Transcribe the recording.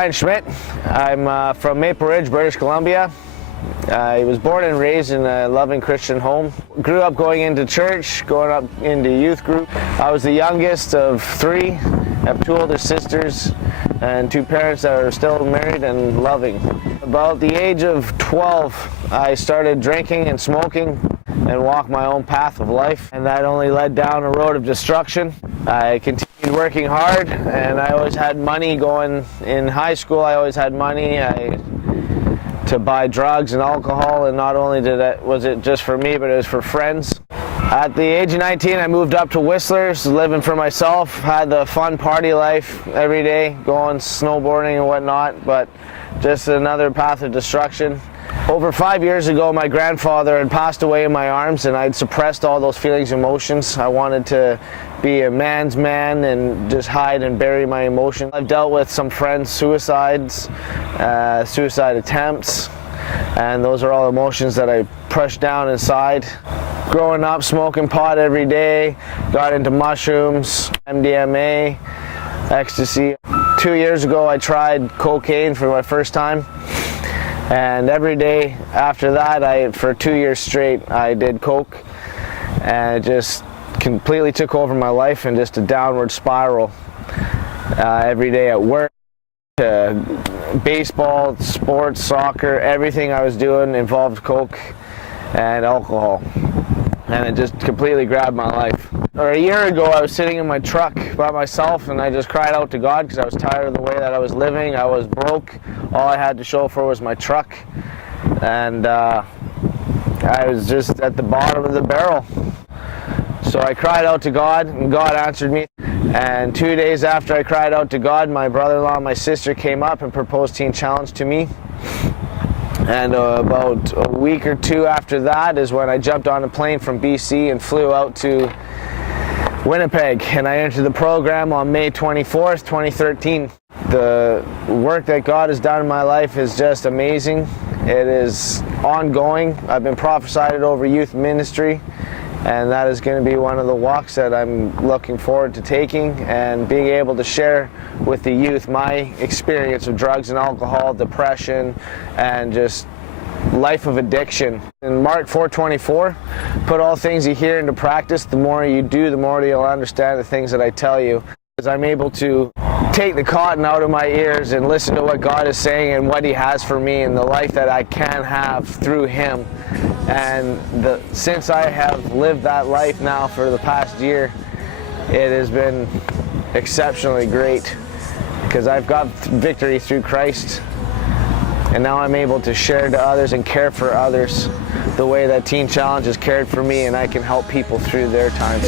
Brian Schmidt. I'm from Maple Ridge, British Columbia. I was born and raised in a loving Christian home. Grew up going into church, going up into youth group. I was the youngest of three. I have two older sisters and two parents that are still married and loving. About the age of 12, I started drinking and smoking and walked my own path of life, and that only led down a road of destruction. I continued working hard, and I always had money going. In high school, I always had money to buy drugs and alcohol, and not only was it just for me, but it was for friends. At the age of 19, I moved up to Whistler's, living for myself, had the fun party life every day, going snowboarding and whatnot, but just another path of destruction. Over 5 years ago, my grandfather had passed away in my arms, and I'd suppressed all those feelings and emotions. I wanted to be a man's man and just hide and bury my emotions. I've dealt with some friends' suicides, suicide attempts, and those are all emotions that I pushed down inside. Growing up, smoking pot every day, got into mushrooms, MDMA, ecstasy. 2 years ago, I tried cocaine for my first time. And every day after that, for 2 years straight, I did coke, and it just completely took over my life and just a downward spiral. Every day at work, to baseball, sports, soccer, everything I was doing involved coke and alcohol. And it just completely grabbed my life. A year ago, I was sitting in my truck by myself, and I just cried out to God because I was tired of the way that I was living. I was broke. All I had to show for was my truck. And I was just at the bottom of the barrel. So I cried out to God, and God answered me. And 2 days after I cried out to God, my brother-in-law and my sister came up and proposed Teen Challenge to me. And about a week or two after that is when I jumped on a plane from BC and flew out to Winnipeg, and I entered the program on May 24th, 2013. The work that God has done in my life is just amazing. It is ongoing. I've been prophesied over youth ministry, and that is going to be one of the walks that I'm looking forward to taking and being able to share with the youth my experience of drugs and alcohol, depression, and just life of addiction. In Mark 4:24, put all things you hear into practice. The more you do, the more you'll understand the things that I tell you. Because I'm able to take the cotton out of my ears and listen to what God is saying and what He has for me and the life that I can have through Him. And since I have lived that life now for the past year, it has been exceptionally great because I've got victory through Christ. And now I'm able to share to others and care for others the way that Teen Challenge has cared for me, and I can help people through their times.